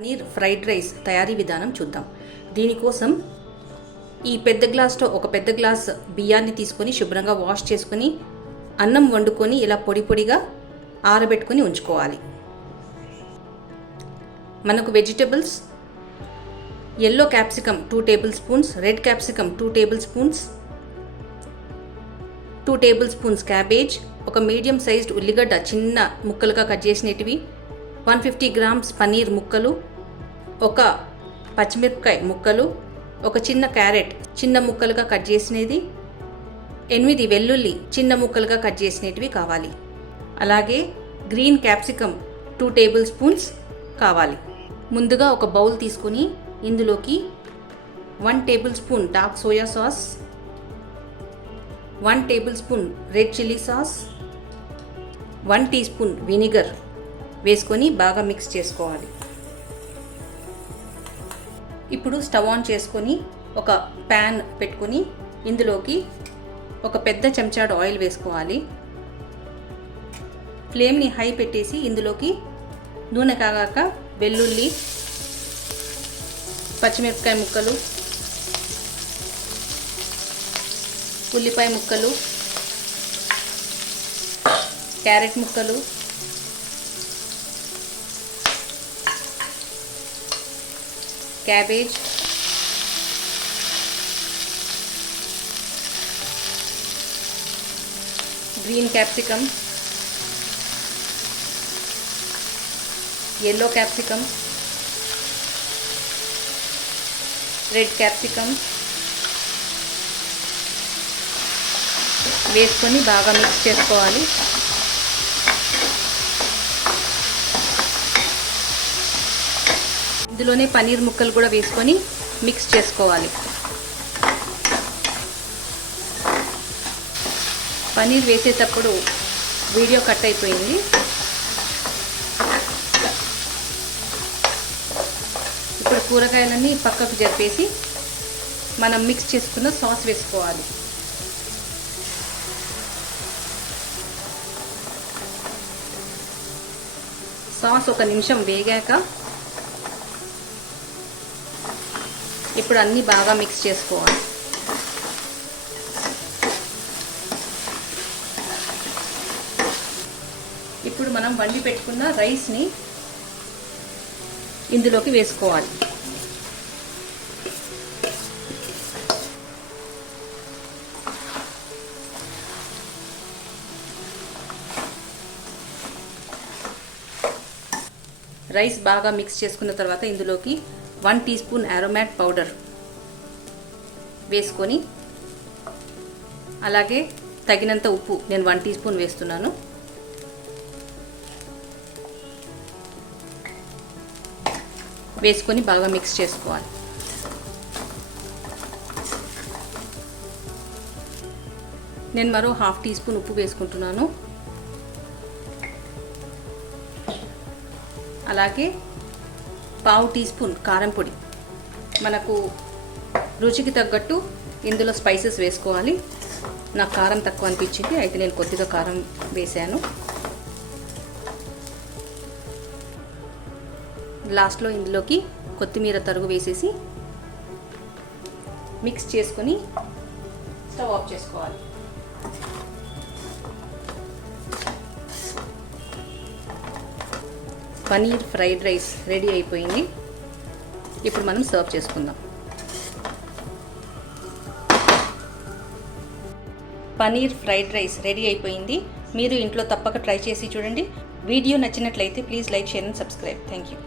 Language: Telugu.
పన్నీర్ ఫ్రైడ్ రైస్ తయారీ విధానం చూద్దాం. దీనికోసం ఈ పెద్ద గ్లాస్తో ఒక పెద్ద గ్లాస్ బియ్యాన్ని తీసుకొని శుభ్రంగా వాష్ చేసుకొని అన్నం వండుకొని ఇలా పొడి పొడిగా ఆరబెట్టుకొని ఉంచుకోవాలి. మనకు vegetables yellow capsicum 2 table spoons, red capsicum 2 table spoons, 2 table spoons cabbage, ఒక మీడియం సైజ్డ్ ఉల్లిగడ్డ చిన్న ముక్కలుగా కట్ చేసినటివి, 150 గ్రామ్స్ పన్నీర్ ముక్కలు, ఒక పచ్చిమిరపకాయ ముక్కలు, ఒక చిన్న క్యారెట్ చిన్న ముక్కలుగా కట్ చేసినది, 8 వెల్లుల్లి చిన్న ముక్కలుగా కట్ చేసినవి కావాలి. అలాగే గ్రీన్ క్యాప్సికమ్ 2 టేబుల్ స్పూన్స్ కావాలి. ముందుగా ఒక బౌల్ తీసుకుని ఇందులోకి 1 tablespoon dark soya sauce, 1 tablespoon red chilli sauce, 1 teaspoon vinegar వేసుకొని బాగా మిక్స్ చేసుకోవాలి. ఇప్పుడు స్టవ్ ఆన్ చేసుకొని ఒక ప్యాన్ పెట్టుకొని ఇందులోకి ఒక పెద్ద చెంచాడు ఆయిల్ వేసుకోవాలి. ఫ్లేమ్ని హై పెట్టేసి ఇందులోకి నూనె కాగాక వెల్లుల్లి, పచ్చిమిరపకాయ ముక్కలు, ఉల్లిపాయ ముక్కలు, క్యారెట్ ముక్కలు, cabbage, green capsicum, yellow capsicum, red capsicum వేసుకొని బాగా మిక్స్ చేసుకోవాలి. ఇందులోనే పన్నీర్ ముక్కలు కూడా వేసుకొని మిక్స్ చేసుకోవాలి. పన్నీర్ వేసేటప్పుడు వీడియో కట్ అయిపోయింది. ఇప్పుడు కూరగాయలన్నీ పక్కకు జరిపేసి మనం మిక్స్ చేసుకున్న సాస్ వేసుకోవాలి. సాస్ ఒక నిమిషం వేగాక ఇప్పుడు అన్నీ బాగా మిక్స్ చేసుకోవాలి. ఇప్పుడు మనం వండి పెట్టుకున్న రైస్ని ఇందులోకి వేసుకోవాలి. రైస్ బాగా మిక్స్ చేసుకున్న తర్వాత ఇందులోకి 1 టీ స్పూన్ అరోమాట్ పౌడర్ వేసుకొని అలాగే తగినంత ఉప్పు నేను 1 టీ స్పూన్ వేస్తున్నాను. వేసుకొని బాగా మిక్స్ చేసుకోవాలి. నేను మరో 1/2 టీ స్పూన్ ఉప్పు వేసుకుంటున్నాను. అలాగే 1/2 టీ స్పూన్ కారం పొడి. మనకు రుచికి తగ్గట్టు ఇందులో స్పైసెస్ వేసుకోవాలి. నాకు కారం తక్కువ అనిపించింది, అయితే నేను కొద్దిగా కారం వేసాను. లాస్ట్లో ఇందులోకి కొత్తిమీర తరుగు వేసేసి మిక్స్ చేసుకొని స్టవ్ ఆఫ్ చేసుకోవాలి. పన్నీర్ ఫ్రైడ్ రైస్ రెడీ అయిపోయింది. ఇప్పుడు మనం సర్వ్ చేసుకుందాం. పన్నీర్ ఫ్రైడ్ రైస్ రెడీ అయిపోయింది. మీరు ఇంట్లో తప్పక ట్రై చేసి చూడండి. వీడియో నచ్చినట్లయితే please like, share and subscribe. Thank you.